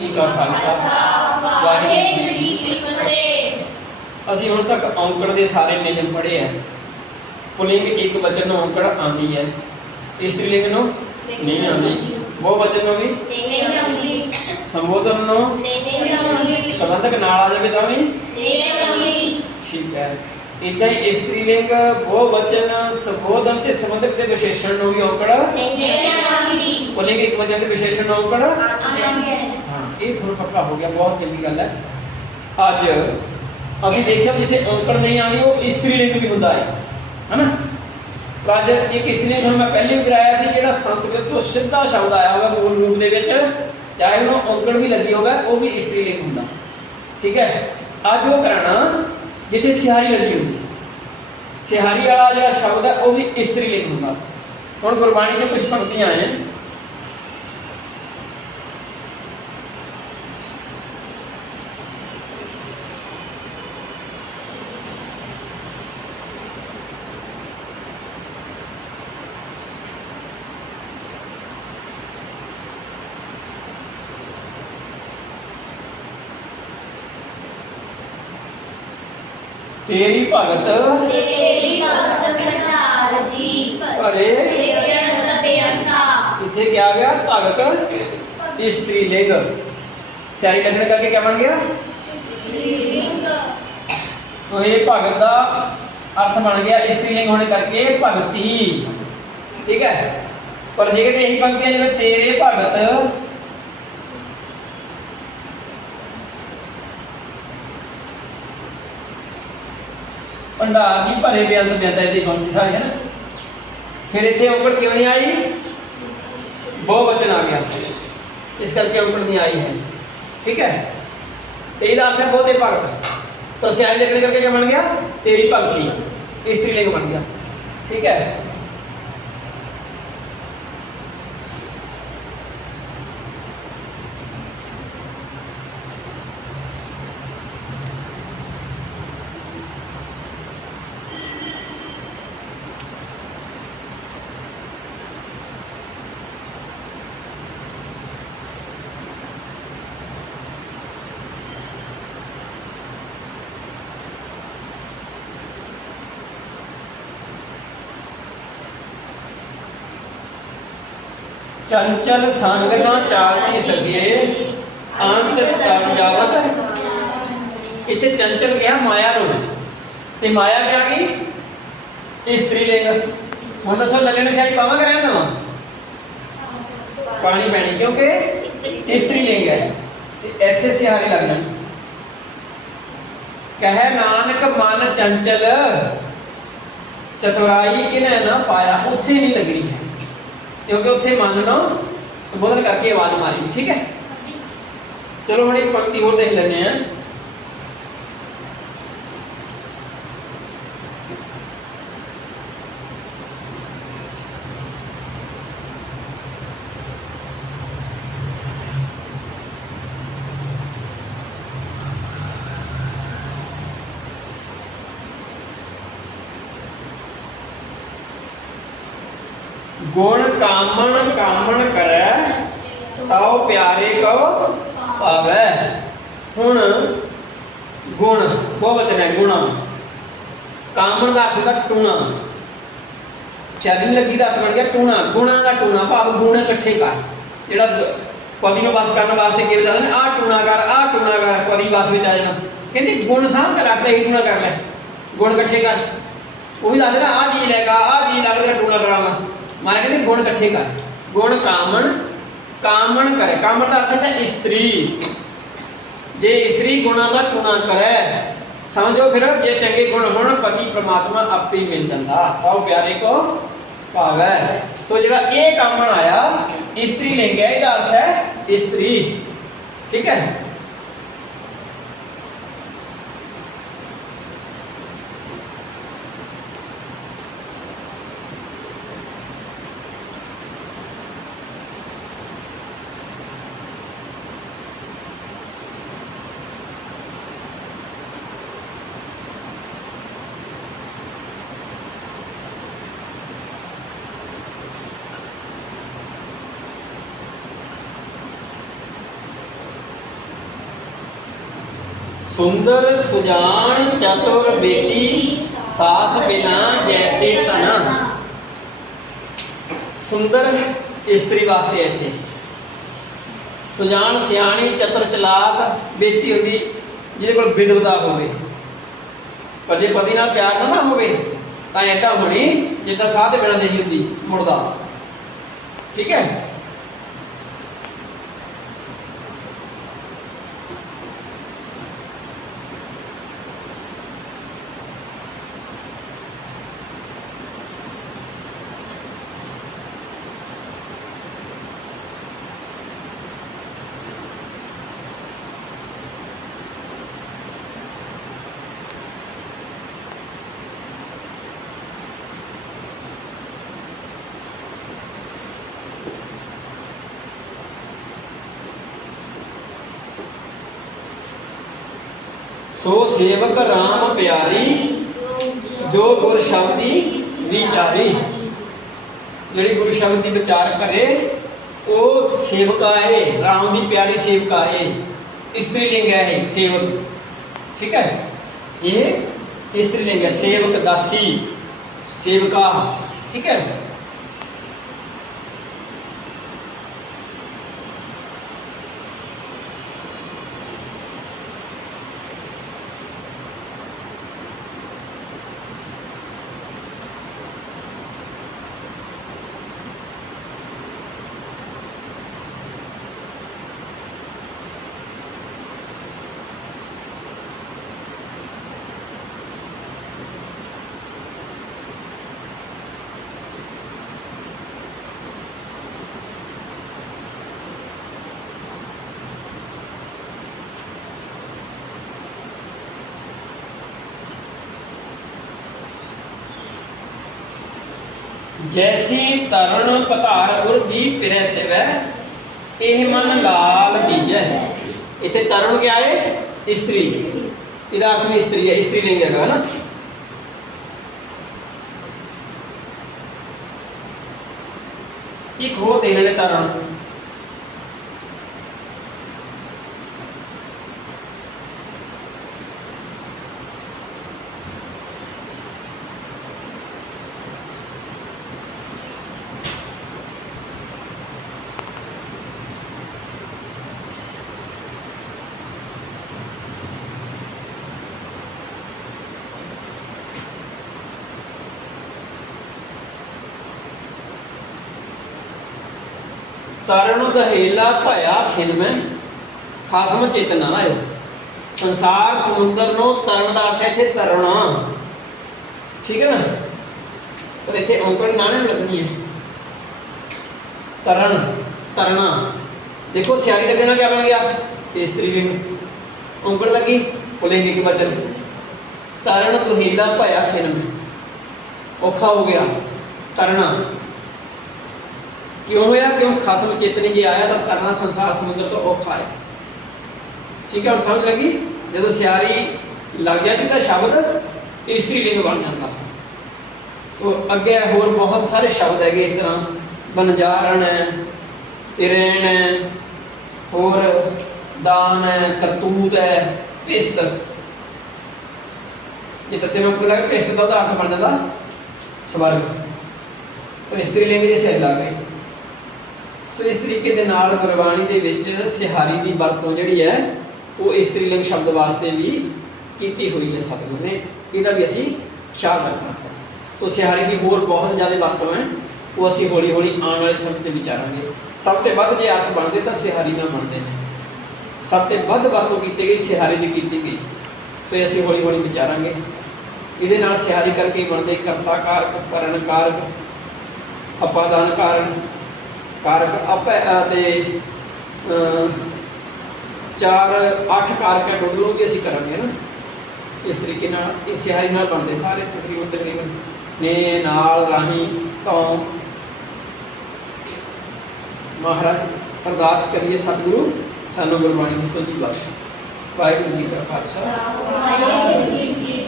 ਜੀ ਕਾ ਖਾਲਸਾ ਵਾਹਿਗੁਰੂ ਜੀ ਕੀ ਫਤਿਹ। ਅਸੀਂ ਹੁਣ ਤੱਕ ਔਂਕੜ ਦੇ ਸਾਰੇ ਨਿਯਮ ਪੜ੍ਹੇ ਆ। ਪੁਲਿੰਗ ਇੱਕ ਵਚਨ ਨੂੰ ਔਂਕੜ ਆਂਦੀ ਹੈ। ਇਸਤਰੀ ਲਿੰਗ ਨੂੰ ਨਹੀਂ ਆਉਂਦੀ। ਬਹੁ ਵਚਨ ਨੂੰ ਵੀ ਤੇਰੇ ਅੰਗਲੀ ਸੰਬੋਧਨ ਨੂੰ ਤੇਰੇ ਅੰਗਲੀ ਸੰਬੰਧਕ ਨਾਲ ਆ ਜਾਵੇ ਤਾਂ ਵੀ ਤੇਰੇ ਅੰਗਲੀ ਠੀਕ ਹੈ। ਇਦਾਂ ਹੀ ਇਸਤਰੀ ਲਿੰਗ ਬਹੁ ਵਚਨ ਸੰਬੋਧਨ ਤੇ ਸੰਬੰਧਕ ਦੇ ਵਿਸ਼ੇਸ਼ਣ ਨੂੰ ਵੀ ਔਂਕੜ ਤੇਰੇ ਅੰਗਲੀ ਪੁਲਿੰਗ ਇੱਕ ਵਚਨ ਦੇ ਵਿਸ਼ੇਸ਼ਣ ਨੂੰ ਔਂਕੜ ਆਸਾਂਗੇ ਹਾਂ। ਇਹ ਤੁਹਾਨੂੰ ਪੱਕਾ ਹੋ ਗਿਆ, ਬਹੁਤ ਚੰਗੀ ਗੱਲ ਹੈ। ਅੱਜ ਅਸੀਂ ਦੇਖਿਆ ਜਿੱਥੇ ਔਂਕੜ ਨਹੀਂ ਆਉਂਦੀ, ਉਹ ਇਸਤਰੀ ਲਿੰਗ ਵੀ ਹੁੰਦਾ ਹੈ। ਹਨਾ? ਅੱਜ ਇੱਕ ਇਸਤਰੀ ਲਿੰਗ ਤੁਹਾਨੂੰ ਮੈਂ ਪਹਿਲੇ ਵੀ ਕਰਾਇਆ ਸੀ, ਜਿਹੜਾ ਸੰਸਕ੍ਰਿਤ ਤੋਂ ਸਿੱਧਾ ਸ਼ਬਦ ਆਇਆ ਹੋਵੇ ਮੂਲ ਰੂਪ ਦੇ ਵਿੱਚ, ਚਾਹੇ ਉਹਨੂੰ ਔਂਕੜ ਵੀ ਲੱਗੀ ਹੋਵੇ, ਉਹ ਵੀ ਇਸਤਰੀ ਲਿੰਗ ਹੁੰਦਾ। ਠੀਕ ਹੈ? ਅੱਜ ਉਹ ਕਰਾਣਾ ਜਿੱਥੇ ਸਿਹਾਰੀ ਲੱਗੀ ਹੁੰਦੀ ਸਿਹਾਰੀ ਵਾਲਾ ਜਿਹੜਾ ਸ਼ਬਦ ਹੈ, ਉਹ ਵੀ ਇਸਤਰੀ ਲਿੰਗ ਹੁੰਦਾ। ਹੁਣ ਗੁਰਬਾਣੀ 'ਚ ਕੁਝ ਪੰਕਤੀਆਂ ਆਏ ਤੇਰੀ ਭਗਤ ਤੇਰੀ ਭਗਤ ਕਰਤਾਰ ਜੀ। ਭਰੇ। ਅੰਤ। ਬੇਅੰਤਾ ਇੱਥੇ ਕੀ ਆ ਗਿਆ? ਭਗਤ ਇਸਤਰੀ ਲਿੰਗ। ਸਿਆਰੀ ਲੱਗਣ ਕਰਕੇ ਕੀ ਬਣ ਗਿਆ? ਲਿੰਗ। ਉਹ ਇਹ ਭਗਤ ਦਾ ਅਰਥ ਬਣ ਗਿਆ ਇਸਤਰੀ ਲਿੰਗ ਹੋਣੇ ਕਰਕੇ ਭਗਤੀ। ਠੀਕ ਹੈ? ਪਰ ਜੇ ਕਿਤੇ ਇਹੀ ਪੰਕਤੀਆਂ ਜਿਵੇਂ ਤੇਰੇ ਭਗਤ ਭੰਡਾਰ ਦੀ ਭਰੇ ਬੇਅੰਤ ਬੇਅੰਤ ਇਹਦੀ ਸ਼ਬਦ ਸਾਰੇ ਹੈ ਨਾ ਫਿਰ ਇੱਥੇ ਔਕੜ ਕਿਉਂ ਨਹੀਂ ਆਈ? ਬਹੁ ਵਚਨ ਆ ਗਿਆ ਸੀ ਇਸ ਕਰਕੇ ਔਕੜ ਨਹੀਂ ਆਈ ਹੈ। ਠੀਕ ਹੈ? ਤੇ ਇਹਦਾ ਅਰਥ ਹੈ ਬਹੁਤੇ ਭਗਤ। ਪਰ ਸਿਆਣੇ ਲੱਗਣ ਕਰਕੇ ਕੀ ਬਣ ਗਿਆ? ਤੇਰੀ ਭਗਤੀ। ਇਸਤਰੀ ਲਿੰਗ ਬਣ ਗਿਆ। ਠੀਕ ਹੈ? ਚੰਚਲ ਸੰਗ ਨਾ ਚਾਲਤੀ ਸਕੇ, ਅੰਤ ਤਤ ਜਾਵਤ। ਇੱਥੇ ਚੰਚਲ ਗਿਆ ਮਾਇਆ ਨੂੰ। ਤੇ ਮਾਇਆ ਕਿਆ ਗਈ? ਇਸਤਰੀ ਲਿੰਗ। ਹੁਣ ਦੱਸੋ ਲੱਲੇ ਨੇ ਸ਼ਾਇਦ ਪਾਵਾਂ ਕਰਾਂ ਦਵਾਂ? ਪਾਣੀ ਪੈਣੀ, ਕਿਉਂਕਿ ਇਸਤਰੀ ਲਿੰਗ ਹੈ। ਤੇ ਇੱਥੇ ਸਿਹਾਰੀ ਲੱਗ ਜਾਣੀ। ਕਹੇ ਨਾਨਕ ਮਨ ਚੰਚਲ, ਚਤੁਰਾਈ ਕਿਨੇ ਨਾ ਪਾਇਆ, ਉੱਥੇ ਨਹੀਂ ਲੱਗਣੀ। ਹੈ ਕਿਉਂਕਿ ਉੱਥੇ ਮਨ ਨੂੰ ਸੰਬੋਧਨ ਕਰਕੇ ਆਵਾਜ਼ ਮਾਰੀ ਠੀਕ ਹੈ? ਚਲੋ ਹੁਣ ਇੱਕ ਪੰਕਤੀ ਹੋਰ ਦੇਖ ਲੈਂਦੇ ਆ ਗੁਣ ਕਾਮਣ ਕਾਮਣ ਕਰੈ, ਤਾਉ ਪਿਆਰੇ ਕਉ ਭਾਵੈ। ਹੁਣ ਗੁਣ ਬਹੁ ਵਚਨ ਹੈ ਗੁਣਾ। ਕਾਮਣ ਦਾ ਅਰਥ ਹੁੰਦਾ ਟੂਣਾ। ਸ਼ਬਦ ਲੱਗੀ ਦਾ ਅਰਥ ਬਣ ਗਿਆ ਟੂਣਾ। ਗੁਣਾ ਦਾ ਟੂਣਾ, ਭਾਵ ਗੁਣ ਇਕੱਠੇ ਕਰ। ਜਿਹੜਾ ਦ- ਪਦੀ ਨੂੰ ਬਸ ਕਰਨ ਵਾਸਤੇ ਕਿਹਾ ਜਾਂਦਾ ਨੇ, ਆਹ ਟੂਣਾ ਕਰ, ਆਹ ਟੂਣਾ ਕਰ, ਪਦੀ ਬਸ ਵਿੱਚ ਆ ਜਾਣਾ। ਕਹਿੰਦੇ ਗੁਣ ਸਾਂਭ ਕੇ ਰੱਖਦਾ ਇਹ ਟੂਣਾ ਕਰ ਲੈ। ਗੁਣ ਇਕੱਠੇ ਕਰ। ਉਹ ਵੀ ਦੱਸਦੇ ਨਾ, ਆਹ ਜੀ ਲੈਗਾ ਆਹ ਜੀ ਲੱਗ ਤੇਰਾ ਟੂਣਾ ਕਰਾਉਣਾ। ਮਾਰੇ ਕਹਿੰਦੇ ਗੁਣ ਇਕੱਠੇ ਕਰ। ਗੁਣ ਕਾਮਣ ਕਾਮਣ ਕਰੇ। ਕਾਮਣ ਦਾ ਅਰਥ ਹੈ ਇਸਤਰੀ। ਜੇ ਇਸਤਰੀ ਗੁਣਾ ਦਾ ਟੂਣਾ ਕਰੇ, ਸਮਝੋ ਫਿਰ, ਜੇ ਚੰਗੇ ਗੁਣ ਹੋਣ, ਪਤੀ ਪ੍ਰਮਾਤਮਾ ਆਪੇ ਹੀ ਮਿਲ ਜਾਂਦਾ। ਆਓ ਪਿਆਰੇ ਕੋ, ਭਾਵੈ ਸੋ ਜਿਹੜਾ ਇਹ ਕਾਮਣ ਆਇਆ, ਇਸਤਰੀ ਲਿੰਗ ਹੈ, ਇਹਦਾ ਅਰਥ ਹੈ ਇਸਤਰੀ। ਠੀਕ ਹੈ? ਸੁੰਦਰ ਸੁਜਾਨ ਚਤੁਰ ਬੇਟੀ, ਸਾਸ ਬਿਨਾ ਜੈਸੇ ਤਨ ਸੁੰਦਰ ਇਸਤਰੀ ਵਾਸਤੇ ਇੱਥੇ। ਸੁਜਾਨ ਸਿਆਣੀ ਚਤੁਰ ਚਲਾਕ ਬੇਟੀ ਹੁੰਦੀ, ਜਿਹਦੇ ਕੋਲ ਵਿਦਵਤਾ ਹੋਵੇ। ਪਰ ਜੇ ਪਤੀ ਨਾਲ ਪਿਆਰ ਨਾ ਨਾ ਹੋਵੇ, ਤਾਂ ਐਦਾਂ ਹੋਣੀ, ਜਿੱਦਾਂ ਸਾਹ ਤੇ ਬਿਨਾਂ ਦੇਹੀ ਹੁੰਦੀ, ਮੁੜਦਾ। ਠੀਕ ਹੈ? ਸੋ ਸੇਵਕ RAM ਪਿਆਰੀ, ਜੋ ਗੁਰ ਸ਼ਬਦੀ ਵਿਚਾਰੀ। ਜਿਹੜੀ ਗੁਰ ਸ਼ਬਦ ਦੀ ਵਿਚਾਰ ਕਰੇ, ਉਹ ਸੇਵਕਾ ਹੈ RAM ਦੀ ਪਿਆਰੀ ਸੇਵਕਾ ਹੈ ਇਸਤਰੀ ਲਿੰਗ ਹੈ ਸੇਵਕ। ਠੀਕ ਹੈ? ਇਹ ਇਸਤਰੀ ਲਿੰਗ ਹੈ, ਸੇਵਕ ਦਾਸੀ, ਸੇਵਕਾ। ਠੀਕ ਹੈ? ਜੈਸੀ ਤਰਨ ਪਧਾਰ ਉਰ ਜੀ ਸਿਵੈ, ਇਹ ਮਨ ਲਾਲ ਦੀਜੈ। ਇੱਥੇ ਤਰਨ ਕਿਆ ਹੈ ਇਸਤਰੀ। ਇਹਦਾ ਅਰਥ ਵੀ ਇਸਤਰੀ ਹੈ, ਇਸਤਰੀ ਲਿੰਗ ਹੈਗਾ ਨਾ ਇੱਕ ਹੋਰ ਦੇਖ ਲੈਣੇ ਤਰਨ। ਤਰਨ ਦਹੇਲਾ ਭਇਆ ਖਿਲਮੈ ਖਸਮ ਚਿਤ ਆਇਓ ਸੰਸਾਰ ਸਮੁੰਦਰ ਨੂੰ ਤਰਨ ਦਾ ਅਰਥ ਇੱਥੇ ਤਰਨਾ ਠੀਕ ਹੈ ਨਾ? ਪਰ ਇੱਥੇ ਔਂਕੜ ਨਾ ਨਾ ਲੱਗਣੀ ਹੈ। ਤਰਨ ਤਰਨਾ ਦੇਖੋ, ਸਿਆਰੀ ਲੱਗਣਾ ਕਿਆ ਬਣ ਗਿਆ? ਇਸਤਰੀ ਲਿੰਗ। ਔਂਕੜ ਲੱਗੀ, ਪੁਲਿੰਗ ਕੇ ਬਚਨ। ਤਰਨ, ਦੁਹੇਲਾ, ਭਇਆ ਖਿਲਮੈ ਔਖਾ ਹੋ ਗਿਆ। ਤਰਨਾ ਕਿਉਂ ਹੋਇਆ? ਕਿਉਂ ਖਸਮ ਚੇਤਨੀ ਜੇ ਆਇਆ ਤਾਂ ਕਰਨਾ ਸੰਸਾਰ ਸਮੁੰਦਰ ਤੋਂ ਔਖਾ ਹੈ। ਠੀਕ ਹੈ, ਹੁਣ ਸਮਝ ਲੱਗੀ? ਜਦੋਂ ਸਿਆਰੀ ਲੱਗ ਜਾਂਦੀ ਤਾਂ ਸ਼ਬਦ ਇਸਤਰੀ ਲਿੰਗ ਬਣ ਜਾਂਦਾ। ਉਹ ਅੱਗੇ ਹੋਰ ਬਹੁਤ ਸਾਰੇ ਸ਼ਬਦ ਹੈਗੇ ਇਸ ਤਰ੍ਹਾਂ। ਬਨਜਾਰਨ ਹੈ ਤਿਰੇਣ ਹੈ ਹੋਰ ਦਾਨ ਹੈ ਕਰਤੂਤ ਹੈ, ਪਿਸਤ। ਜੇ ਤੱਤੇ ਨੂੰ ਕੋਈ ਪਿਸਤ ਦਾ ਤਾਂ ਅਰਥ ਬਣ ਜਾਂਦਾ ਸਵਰਗ। ਪਰ ਇਸਤਰੀ ਲਿੰਗ ਜੇ ਸਿਰ ਲੱਗ ਗਈ। ਸੋ ਇਸ ਤਰੀਕੇ ਦੇ ਨਾਲ ਗੁਰਬਾਣੀ ਦੇ ਵਿੱਚ ਸਿਹਾਰੀ ਦੀ ਵਰਤੋਂ ਜਿਹੜੀ ਹੈ, ਉਹ ਇਸਤਰੀ ਲਿੰਗ ਸ਼ਬਦ ਵਾਸਤੇ ਵੀ ਕੀਤੀ ਹੋਈ ਹੈ ਸਤਿਗੁਰ ਨੇ। ਇਹਦਾ ਵੀ ਅਸੀਂ ਖਿਆਲ ਰੱਖਣਾ ਹੈ। ਤੋ ਸਿਹਾਰੀ ਦੀ ਹੋਰ ਬਹੁਤ ਜ਼ਿਆਦਾ ਵਰਤੋਂ ਹੈ, ਉਹ ਅਸੀਂ ਹੌਲੀ ਹੌਲੀ ਆਉਣ ਵਾਲੇ ਸਮੇਂ ਤੇ ਵਿਚਾਰਾਂਗੇ। ਸਭ ਤੋਂ ਵੱਧ ਜੇ ਅਰਥ ਬਣਦੇ ਤਾਂ ਸਿਹਾਰੀ ਨਾਲ ਬਣਦੇ ਨੇ। ਸਭ ਤੋਂ ਵੱਧ ਵਰਤੋਂ ਕੀਤੀ ਗਈ ਸਿਹਾਰੀ ਦੀ ਕੀਤੀ ਗਈ। ਸੋ ਇਹ ਅਸੀਂ ਹੌਲੀ ਹੌਲੀ ਵਿਚਾਰਾਂਗੇ। ਇਹਦੇ ਨਾਲ ਸਿਹਾਰੀ ਕਰਕੇ ਬਣਦੇ ਕਰਤਾ ਕਾਰਕ ਪਰਨ ਕਾਰਕ ਅਪਾਦਾਨ ਕਾਰਨ ਕਾਰਕ ਆਪੈ ਅਤੇ ਚਾਰ, ਅੱਠ ਕਾਰਕ ਹੈ ਟੋਟਲ ਉਹ ਵੀ ਅਸੀਂ ਕਰਾਂਗੇ ਨਾ। ਇਸ ਤਰੀਕੇ ਨਾਲ, ਇਹ ਸਿਆਰੀ ਨਾਲ ਬਣਦੇ ਸਾਰੇ ਤਕਰੀਬਨ ਤਕਰੀਬਨ। ਨੇ, ਨਾਲ, ਰਾਹੀਂ ਤੋਂ ਮਹਾਰਾਜ, ਅਰਦਾਸ ਕਰੀਏ ਸਤਿਗੁਰੂ, ਸਾਨੂੰ ਗੁਰਬਾਣੀ ਦੀ ਸੋਝੀ ਬਖਸ਼। ਵਾਹਿਗੁਰੂ ਜੀ ਕਾ ਖਾਲਸਾ। ਵਾਹਿਗੁਰੂ ਜੀ ਕੀ